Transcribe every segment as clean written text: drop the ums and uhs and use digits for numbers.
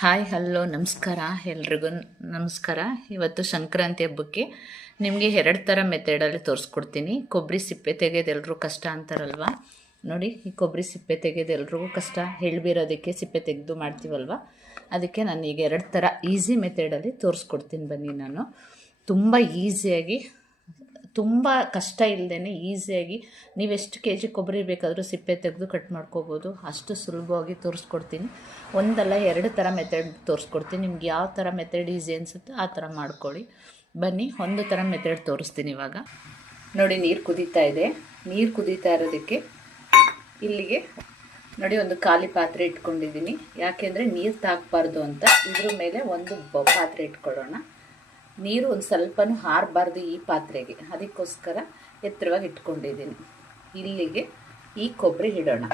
Hi hello ನಮಸ್ಕಾರ ಎಲ್ರಿಗೂ ನಮಸ್ಕಾರ. ಇವತ್ತು ಸಂಕ್ರಾಂತಿ ಹಬ್ಬಕ್ಕೆ ನಿಮಗೆ 2 ಥರ ಮೆಥಡಲ್ಲಿ ತೋರಿಸ್ಕೊಡ್ತೀನಿ. ಕೊಬ್ಬರಿ ಸಿಪ್ಪೆ ತೆಗೆಯೋದು ಎಲ್ರಿಗೂ ಕಷ್ಟ ಅಂತಾರಲ್ವ. ನೋಡಿ, ಈ ಕೊಬ್ಬರಿ ಸಿಪ್ಪೆ ತೆಗೆಯೋದು ಎಲ್ರಿಗೂ ಕಷ್ಟ, ಹೇಳ್ಬಿರೋದಕ್ಕೆ ಸಿಪ್ಪೆ ತೆಗೆದು ಮಾಡ್ತೀವಲ್ವ. ಅದಕ್ಕೆ ನಾನು ಈಗ 2 ಥರ ಈಸಿ ಮೆಥಡಲ್ಲಿ ತೋರಿಸ್ಕೊಡ್ತೀನಿ. ಬನ್ನಿ, ನಾನು ತುಂಬ ಈಸಿಯಾಗಿ, ತುಂಬ ಕಷ್ಟ ಇಲ್ಲದೇ ಈಸಿಯಾಗಿ ನೀವು ಎಷ್ಟು ಕೆ ಜಿ ಕೊಬ್ಬರಿ ಬೇಕಾದರೂ ಸಿಪ್ಪೆ ತೆಗೆದು ಕಟ್ ಮಾಡ್ಕೋಬೋದು. ಅಷ್ಟು ಸುಲಭವಾಗಿ ತೋರಿಸ್ಕೊಡ್ತೀನಿ. ಒಂದಲ್ಲ 2 ಥರ ಮೆಥಡ್ ತೋರಿಸ್ಕೊಡ್ತೀನಿ. ನಿಮ್ಗೆ ಯಾವ ಥರ ಮೆಥಡ್ ಈಸಿ ಅನಿಸುತ್ತೆ ಆ ಥರ ಮಾಡ್ಕೊಳ್ಳಿ. ಬನ್ನಿ, ಒಂದು ಥರ ಮೆಥಡ್ ತೋರಿಸ್ತೀನಿ. ಇವಾಗ ನೋಡಿ, ನೀರು ಕುದೀತಾ ಇದೆ. ನೀರು ಕುದೀತಾ ಇರೋದಕ್ಕೆ ಇಲ್ಲಿಗೆ ನೋಡಿ ಒಂದು ಖಾಲಿ ಪಾತ್ರೆ ಇಟ್ಕೊಂಡಿದ್ದೀನಿ. ಯಾಕೆಂದರೆ ನೀರು ತಾಕಬಾರ್ದು ಅಂತ ಇದ್ರ ಮೇಲೆ ಒಂದು ಪಾತ್ರೆ ಇಟ್ಕೊಳ್ಳೋಣ. ನೀರು ಒಂದು ಸ್ವಲ್ಪನೂ ಹಾರಬಾರ್ದು ಈ ಪಾತ್ರೆಗೆ, ಅದಕ್ಕೋಸ್ಕರ ಎತ್ತರವಾಗಿ ಇಟ್ಕೊಂಡಿದ್ದೀನಿ. ಇಲ್ಲಿಗೆ ಈ ಕೊಬ್ಬರಿ ಇಡೋಣ.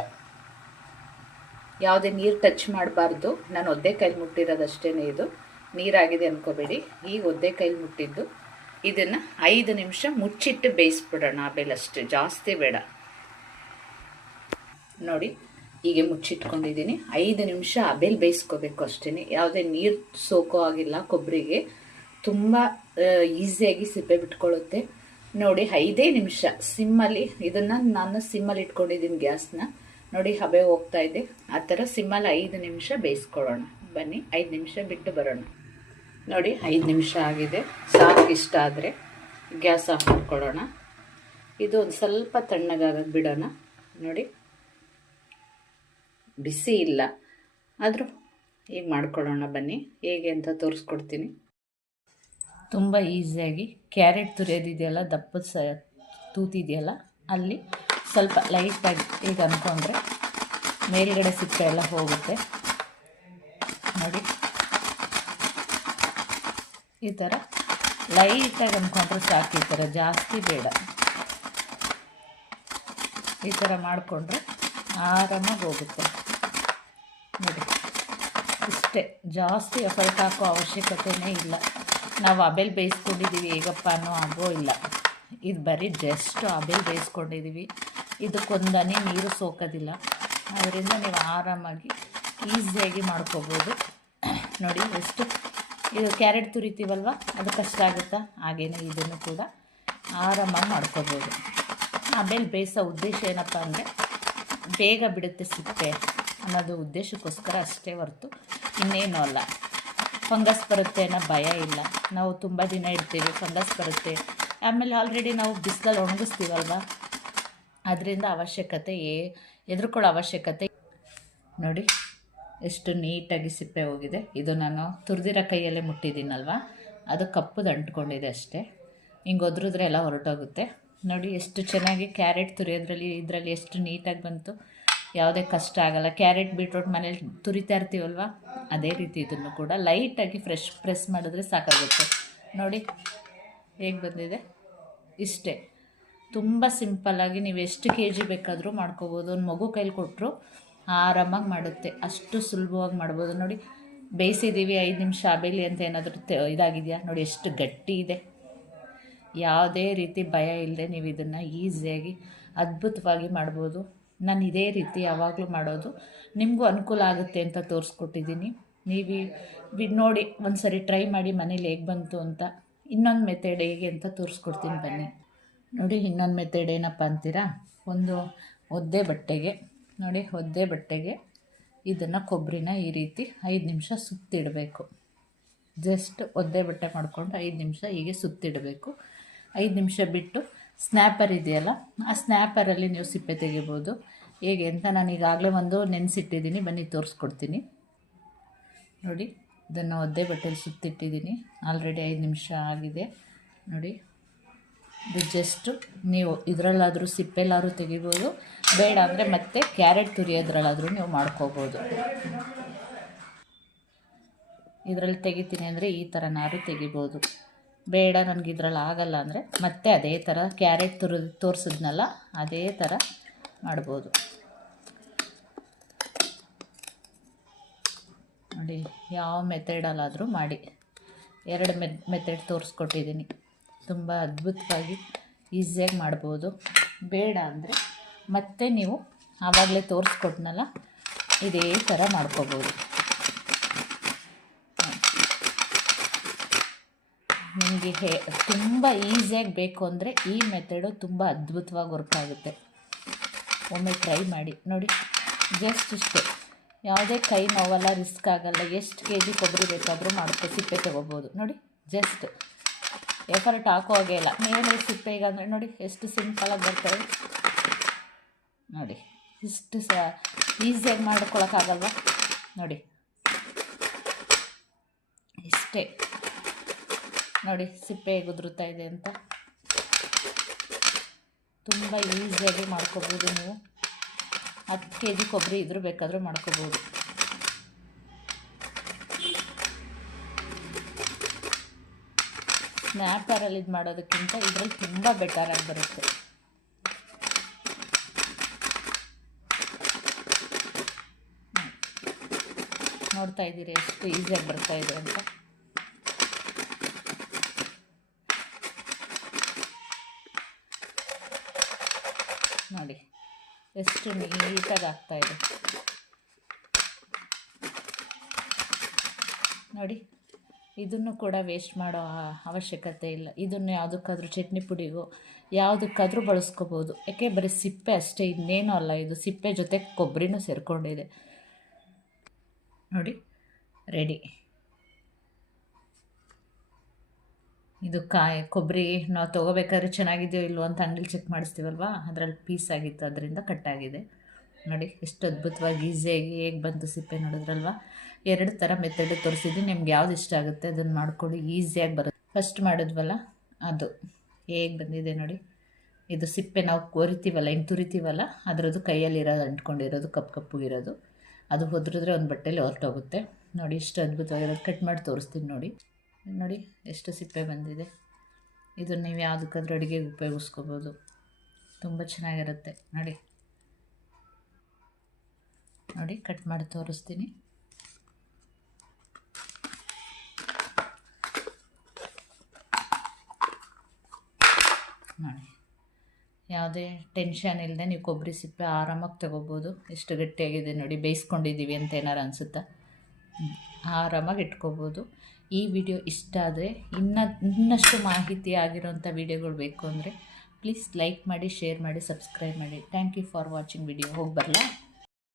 ಯಾವುದೇ ನೀರು ಟಚ್ ಮಾಡಬಾರ್ದು. ನಾನು ಒದ್ದೆ ಕೈಲಿ ಮುಟ್ಟಿರೋದಷ್ಟೇ, ಇದು ನೀರಾಗಿದೆ ಅಂದ್ಕೋಬೇಡಿ. ಈಗ ಒದ್ದೆ ಕೈಲಿ ಮುಟ್ಟಿದ್ದು ಇದನ್ನು 5 ನಿಮಿಷ ಮುಚ್ಚಿಟ್ಟು ಬೇಯಿಸ್ಬಿಡೋಣ. ಆಮೇಲೆ ಅಷ್ಟೇ, ಜಾಸ್ತಿ ಬೇಡ. ನೋಡಿ, ಹೀಗೆ ಮುಚ್ಚಿಟ್ಕೊಂಡಿದ್ದೀನಿ. 5 ನಿಮಿಷ ಆಬೇಲೆ ಬೇಯಿಸ್ಕೋಬೇಕು ಅಷ್ಟೇ. ಯಾವುದೇ ನೀರು ಸೋಕೋ ಆಗಿಲ್ಲ. ಕೊಬ್ಬರಿಗೆ ತುಂಬ ಈಸಿಯಾಗಿ ಸಿಪ್ಪೆ ಬಿಟ್ಕೊಳ್ಳುತ್ತೆ. ನೋಡಿ, 5 ನಿಮಿಷ ಸಿಮ್ಮಲ್ಲಿ, ಇದನ್ನು ನಾನು ಸಿಮ್ಮಲ್ಲಿ ಇಟ್ಕೊಂಡಿದ್ದೀನಿ ಗ್ಯಾಸ್ನ. ನೋಡಿ, ಹಬೆ ಹೋಗ್ತಾ ಇದೆ. ಆ ಥರ ಸಿಮ್ಮಲ್ಲಿ 5 ನಿಮಿಷ ಬೇಯಿಸ್ಕೊಳ್ಳೋಣ. ಬನ್ನಿ, 5 ನಿಮಿಷ ಬಿಟ್ಟು ಬರೋಣ. ನೋಡಿ, 5 ನಿಮಿಷ ಆಗಿದೆ. ಸಾಕು. ಇಷ್ಟ ಆದರೆ ಗ್ಯಾಸ್ ಆಫ್ ಮಾಡ್ಕೊಳ್ಳೋಣ. ಇದು ಒಂದು ಸ್ವಲ್ಪ ತಣ್ಣಗಾಗಕ್ಕೆ ಬಿಡೋಣ. ನೋಡಿ, ಬಿಸಿ ಇಲ್ಲ, ಆದರೂ ಈಗ ಮಾಡ್ಕೊಳ್ಳೋಣ. ಬನ್ನಿ, ಹೇಗೆ ಅಂತ ತೋರಿಸ್ಕೊಡ್ತೀನಿ. ತುಂಬ ಈಸಿಯಾಗಿ ಕ್ಯಾರೆಟ್ ತುರಿಯೋದಿದೆಯಲ್ಲ, ದಪ್ಪದ ತೂತಿದೆಯಲ್ಲ, ಅಲ್ಲಿ ಸ್ವಲ್ಪ ಲೈಟಾಗಿ ಈಗ ಅಂದ್ಕೊಂಡ್ರೆ ಮೇಲ್ಗಡೆ ಸಿಪ್ಪೆ ಎಲ್ಲ ಹೋಗುತ್ತೆ. ನೋಡಿ, ಈ ಥರ ಲೈಟಾಗಿ ಅಂದ್ಕೊಂಡ್ರೆ ಸಾಕು. ಈ ಥರ ಜಾಸ್ತಿ ಬೇಡ. ಈ ಥರ ಮಾಡಿಕೊಂಡ್ರೆ ಆರಾಮಾಗಿ ಹೋಗುತ್ತೆ. ನೋಡಿ, ಇಷ್ಟೇ, ಜಾಸ್ತಿ ಎಫರ್ಟ್ ಹಾಕೋ ಅವಶ್ಯಕತೆಯೇ ಇಲ್ಲ. ನಾವು ಆಬೇಲೆ ಬೇಯಿಸ್ಕೊಂಡಿದ್ದೀವಿ ಹೇಗಪ್ಪ ಅನ್ನೋ ಆಗೋ ಇಲ್ಲ. ಇದು ಬರೀ ಜಸ್ಟ್ ಆಬೇಲೆ ಬೇಯಿಸ್ಕೊಂಡಿದ್ದೀವಿ. ಇದಕ್ಕೊಂದನೇ ನೀರು ಸೋಕೋದಿಲ್ಲ. ಅದರಿಂದ ನೀವು ಆರಾಮಾಗಿ ಈಸಿಯಾಗಿ ಮಾಡ್ಕೋಬೋದು. ನೋಡಿ, ಎಷ್ಟು ಇದು ಕ್ಯಾರೆಟ್ ತುರಿತೀವಲ್ವ, ಅದು ಕಷ್ಟ ಆಗುತ್ತಾ? ಹಾಗೆಯೇ ಇದನ್ನು ಕೂಡ ಆರಾಮಾಗಿ ಮಾಡ್ಕೋಬೋದು. ಆಬೇಲೆ ಬೇಯಿಸೋ ಉದ್ದೇಶ ಏನಪ್ಪ ಅಂದರೆ ಬೇಗ ಬಿಡುತ್ತೆ ಸಿಪ್ಪೆ ಅನ್ನೋದು ಉದ್ದೇಶಕ್ಕೋಸ್ಕರ ಅಷ್ಟೇ ಹೊರತು ಇನ್ನೇನು ಅಲ್ಲ. ಫಂಗಸ್ ಬರುತ್ತೆ ಅನ್ನೋ ಭಯ ಇಲ್ಲ. ನಾವು ತುಂಬ ದಿನ ಇಡ್ತೀವಿ, ಫಂಗಸ್ ಬರುತ್ತೆ. ಆಮೇಲೆ ಆಲ್ರೆಡಿ ನಾವು ಬಿಸಿಲಲ್ಲಿ ಒಣಗಿಸ್ತೀವಲ್ವ, ಅದರಿಂದ ಹೆದರ್ಕೊಳ್ಳೋ ಅವಶ್ಯಕತೆ. ನೋಡಿ, ಎಷ್ಟು ನೀಟಾಗಿ ಸಿಪ್ಪೆ ಹೋಗಿದೆ. ಇದು ನಾನು ತುರಿದಿರೋ ಕೈಯಲ್ಲೇ ಮುಟ್ಟಿದ್ದೀನಲ್ವ, ಅದು ಕಪ್ಪುದು ಅಂಟ್ಕೊಂಡಿದೆ ಅಷ್ಟೇ. ಹಿಂಗೆ ಒದ್ರಿದ್ರೆ ಎಲ್ಲ ಹೊರಟೋಗುತ್ತೆ. ನೋಡಿ, ಎಷ್ಟು ಚೆನ್ನಾಗಿ ಕ್ಯಾರೆಟ್ ತುರಿಯೋದ್ರಲ್ಲಿ ಇದರಲ್ಲಿ ಎಷ್ಟು ನೀಟಾಗಿ ಬಂತು. ಯಾವುದೇ ಕಷ್ಟ ಆಗೋಲ್ಲ. ಕ್ಯಾರೆಟ್ ಬೀಟ್ರೋಟ್ ಮನೇಲಿ ತುರಿತಾ ಇರ್ತೀವಲ್ವ, ಅದೇ ರೀತಿ ಇದನ್ನು ಕೂಡ ಲೈಟಾಗಿ ಪ್ರೆಸ್ ಮಾಡಿದ್ರೆ ಸಾಕಾಗುತ್ತೆ. ನೋಡಿ ಹೇಗೆ ಬಂದಿದೆ. ಇಷ್ಟೇ, ತುಂಬ ಸಿಂಪಲ್ಲಾಗಿ ನೀವು ಎಷ್ಟು ಕೆ ಜಿ ಬೇಕಾದರೂ ಮಾಡ್ಕೋಬೋದು. ಒಂದು ಮಗು ಕೈಲಿ ಕೊಟ್ಟರು ಆರಾಮಾಗಿ ಮಾಡುತ್ತೆ. ಅಷ್ಟು ಸುಲಭವಾಗಿ ಮಾಡ್ಬೋದು. ನೋಡಿ, ಬೇಯಿಸಿದ್ದೀವಿ 5 ನಿಮಿಷ ಆಬೇಲಿ ಅಂತ ಏನಾದರೂ ಇದಾಗಿದೆಯಾ? ನೋಡಿ, ಎಷ್ಟು ಗಟ್ಟಿ ಇದೆ. ಯಾವುದೇ ರೀತಿ ಭಯ ಇಲ್ಲದೆ ನೀವು ಇದನ್ನು ಈಸಿಯಾಗಿ ಅದ್ಭುತವಾಗಿ ಮಾಡ್ಬೋದು. ನಾನು ಇದೇ ರೀತಿ ಯಾವಾಗಲೂ ಮಾಡೋದು. ನಿಮಗೂ ಅನುಕೂಲ ಆಗುತ್ತೆ ಅಂತ ತೋರಿಸ್ಕೊಟ್ಟಿದ್ದೀನಿ. ನೀವು ನೋಡಿ ಒಂದು ಸರಿ ಟ್ರೈ ಮಾಡಿ ಮನೇಲಿ ಹೇಗೆ ಬಂತು ಅಂತ. ಇನ್ನೊಂದು ಮೆಥಡ್ ಹೇಗೆ ಅಂತ ತೋರಿಸ್ಕೊಡ್ತೀನಿ ಬನ್ನಿ. ನೋಡಿ, ಇನ್ನೊಂದು ಮೆಥಡ್ ಏನಪ್ಪ ಅಂತೀರಾ? ಒಂದು ಒದ್ದೆ ಬಟ್ಟೆಗೆ ನೋಡಿ, ಒದ್ದೆ ಬಟ್ಟೆಗೆ ಇದನ್ನು ಕೊಬ್ಬರಿನ ಈ ರೀತಿ 5 ನಿಮಿಷ ಸುತ್ತಿಡಬೇಕು. ಜಸ್ಟ್ ಒದ್ದೆ ಬಟ್ಟೆ ಮಾಡಿಕೊಂಡು 5 ನಿಮಿಷ ಹೀಗೆ ಸುತ್ತಿಡಬೇಕು. 5 ನಿಮಿಷ ಬಿಟ್ಟು ಸ್ನ್ಯಾಪರ್ ಇದೆಯಲ್ಲ, ಆ ಸ್ನ್ಯಾಪರಲ್ಲಿ ನೀವು ಸಿಪ್ಪೆ ತೆಗಿಬೋದು. ಹೇಗೆ ಅಂತ ನಾನು ಈಗಾಗಲೇ ಒಂದು ನೆನೆಸಿಟ್ಟಿದ್ದೀನಿ. ಬನ್ನಿ ತೋರಿಸ್ಕೊಡ್ತೀನಿ. ನೋಡಿ, ಇದನ್ನು ಒದ್ದೆ ಬಟ್ಟೆಯಲ್ಲಿ ಸುತ್ತಿಟ್ಟಿದ್ದೀನಿ. ಆಲ್ರೆಡಿ 5 ನಿಮಿಷ ಆಗಿದೆ. ನೋಡಿ, ಇದು ಜಸ್ಟು ನೀವು ಇದರಲ್ಲಾದರೂ ಸಿಪ್ಪೆಲ್ಲಾದರೂ ತೆಗಿಬೋದು. ಬೇಡ ಅಂದರೆ ಮತ್ತೆ ಕ್ಯಾರೆಟ್ ತುರಿಯೋದ್ರಲ್ಲಾದರೂ ನೀವು ಮಾಡ್ಕೋಬೋದು. ಇದರಲ್ಲಿ ತೆಗಿತೀನಿ ಅಂದರೆ ಈ ಥರನಾದ್ರು ತೆಗಿಬೋದು. ಬೇಡ ನನಗೆ ಇದರಲ್ಲಿ ಆಗಲ್ಲ ಅಂದರೆ ಮತ್ತೆ ಅದೇ ಥರ ಕ್ಯಾರೆಟ್ ತೋರಿಸಿದ್ನಲ್ಲ, ಅದೇ ಥರ ಮಾಡ್ಬೋದು. ನೋಡಿ, ಯಾವ ಮೆಥಡಲ್ಲಾದರೂ ಮಾಡಿ. 2 ಮೆಥಡ್ ತೋರಿಸ್ಕೊಟ್ಟಿದ್ದೀನಿ. ತುಂಬ ಅದ್ಭುತವಾಗಿ ಈಸಿಯಾಗಿ ಮಾಡ್ಬೋದು. ಬೇಡ ಅಂದರೆ ಮತ್ತೆ ನೀವು ಆವಾಗಲೇ ತೋರಿಸ್ಕೊಟ್ನಲ್ಲ, ಇದೇ ಥರ ಮಾಡ್ಕೋಬೋದು. ನಿಮಗೆ ತುಂಬ ಈಸಿಯಾಗಿ ಬೇಕು ಅಂದರೆ ಈ ಮೆಥಡು ತುಂಬ ಅದ್ಭುತವಾಗಿ ವರ್ಕ್ ಆಗುತ್ತೆ. ಒಮ್ಮೆ ಟ್ರೈ ಮಾಡಿ ನೋಡಿ. ಜಸ್ಟ್ ಇಷ್ಟೇ, ಯಾವುದೇ ಕೈ ನೋವಲ್ಲ, ರಿಸ್ಕ್ ಆಗಲ್ಲ. ಎಷ್ಟು ಕೆ ಜಿ ಕೊಬ್ಬರಿ ಬೇಕಾದರೂ ಸಿಪ್ಪೆ ತೊಗೋಬೋದು ನೋಡಿ. ಜಸ್ಟ್ ಎಫರ್ಟ್ ಹಾಕೋ ಹಾಗೆ ಇಲ್ಲ. ಮೇಲೆ ಸಿಪ್ಪೆ ಈಗ ಅಂದರೆ ನೋಡಿ ಎಷ್ಟು ಸಿಂಪಲಾಗಿ ಬರ್ತದೆ ನೋಡಿ. ಇಷ್ಟು ಈಸಿಯಾಗಿ ಮಾಡ್ಕೊಳಕ್ಕಾಗಲ್ವ ನೋಡಿ. ಇಷ್ಟೇ ನೋಡಿ, ಸಿಪ್ಪೆ ಉದುರುತ್ತಾ ಇದೆ ಅಂತ. ತುಂಬ ಈಸಿಯಾಗಿ ಮಾಡ್ಕೋಬೋದು ನೀವು. 10 ಕೆ ಜಿ ಕೊಬ್ಬರಿ ಇದ್ರೂ ಬೇಕಾದರೂ ಮಾಡ್ಕೋಬೋದು. ಸ್ನ್ಯಾಪರಲ್ಲಿ ಇದು ಮಾಡೋದಕ್ಕಿಂತ ಇದರಲ್ಲಿ ತುಂಬ ಬೆಟರಾಗಿ ಬರುತ್ತೆ. ನೋಡ್ತಾ ಇದ್ದೀರಿ ಎಷ್ಟು ಈಸಿಯಾಗಿ ಬರ್ತಾ ಇದೆ ಅಂತ. ನೋಡಿ ಎಷ್ಟು ನೀಟಾಗಿ ಆಗ್ತಾಯಿದೆ ನೋಡಿ. ಇದನ್ನು ಕೂಡ ವೇಸ್ಟ್ ಮಾಡೋ ಅವಶ್ಯಕತೆ ಇಲ್ಲ. ಇದನ್ನು ಯಾವುದಕ್ಕಾದ್ರೂ ಚಟ್ನಿ ಪುಡಿಗೋ ಯಾವುದಕ್ಕಾದ್ರೂ ಬಳಸ್ಕೋಬೋದು. ಯಾಕೆ ಬರೀ ಸಿಪ್ಪೆ ಅಷ್ಟೇ, ಇನ್ನೇನೂ ಅಲ್ಲ. ಇದು ಸಿಪ್ಪೆ ಜೊತೆ ಕೊಬ್ಬರಿನೂ ಸೇರಿಕೊಂಡಿದೆ ನೋಡಿ. ರೆಡಿ. ಇದು ಕೊಬ್ಬರಿ ನಾವು ತೊಗೋಬೇಕಾದ್ರೆ ಚೆನ್ನಾಗಿದೆಯೋ ಇಲ್ವೋ ಅಂತ ಅಂಗಡಿಲಿ ಚೆಕ್ ಮಾಡಿಸ್ತೀವಲ್ವ, ಅದರಲ್ಲಿ ಪೀಸ್ ಆಗಿತ್ತು, ಅದರಿಂದ ಕಟ್ಟಾಗಿದೆ ನೋಡಿ. ಎಷ್ಟು ಅದ್ಭುತವಾಗಿ ಈಸಿಯಾಗಿ ಹೇಗೆ ಬಂತು ಸಿಪ್ಪೆ ನೋಡಿದ್ರಲ್ವ. 2 ಥರ ಮೆಥಡ್ ತೋರಿಸಿದ್ದೀನಿ. ನಿಮ್ಗೆ ಯಾವ್ದು ಇಷ್ಟ ಆಗುತ್ತೆ ಅದನ್ನು ಮಾಡ್ಕೊಳ್ಳಿ, ಈಸಿಯಾಗಿ ಬರುತ್ತೆ. ಫಸ್ಟ್ ಮಾಡಿದ್ವಲ್ಲ ಅದು ಹೇಗೆ ಬಂದಿದೆ ನೋಡಿ. ಇದು ಸಿಪ್ಪೆ ನಾವು ಕೊರಿತೀವಲ್ಲ, ಹಿಂಗೆ ತುರಿತೀವಲ್ಲ, ಅದರದ್ದು ಕೈಯಲ್ಲಿರೋದು ಅಂಟ್ಕೊಂಡಿರೋದು ಕಪ್ಪಗಿರೋದು, ಅದು ಹೊದ್ರಿದ್ರೆ ಒಂದು ಬಟ್ಟೆಯಲ್ಲಿ ಹೊರಟೋಗುತ್ತೆ ನೋಡಿ. ಇಷ್ಟು ಅದ್ಭುತವಾಗಿರೋದು ಕಟ್ ಮಾಡಿ ತೋರಿಸ್ತೀನಿ ನೋಡಿ. ನೋಡಿ ಎಷ್ಟು ಸಿಪ್ಪೆ ಬಂದಿದೆ. ಇದನ್ನು ನೀವು ಯಾವುದಕ್ಕಾದ್ರೂ ಅಡುಗೆಗೆ ಉಪಯೋಗಿಸ್ಕೋಬೋದು. ತುಂಬ ಚೆನ್ನಾಗಿರುತ್ತೆ ನೋಡಿ. ನೋಡಿ ಕಟ್ ಮಾಡಿ ತೋರಿಸ್ತೀನಿ ನೋಡಿ. ಯಾವುದೇ ಟೆನ್ಷನ್ ಇಲ್ಲದೆ ನೀವು ಕೊಬ್ಬರಿ ಸಿಪ್ಪೆ ಆರಾಮಾಗಿ ತೊಗೋಬೋದು. ಎಷ್ಟು ಗಟ್ಟಿಯಾಗಿದೆ ನೋಡಿ. ಬೇಯಿಸ್ಕೊಂಡಿದ್ದೀವಿ ಅಂತ ಏನಾರು ಅನಿಸುತ್ತಾ, ಆರಾಮಾಗಿ ಇಟ್ಕೋಬೋದು. ಈ ವಿಡಿಯೋ ಇಷ್ಟ ಆದರೆ ಇನ್ನಷ್ಟು ಮಾಹಿತಿ ಆಗಿರೋಂಥ ವಿಡಿಯೋಗಳು ಬೇಕು ಅಂದರೆ ಪ್ಲೀಸ್ ಲೈಕ್ ಮಾಡಿ, ಶೇರ್ ಮಾಡಿ, ಸಬ್ಸ್ಕ್ರೈಬ್ ಮಾಡಿ. Thank you for watching video. ಹೋಗಿ ಬರಲಾ.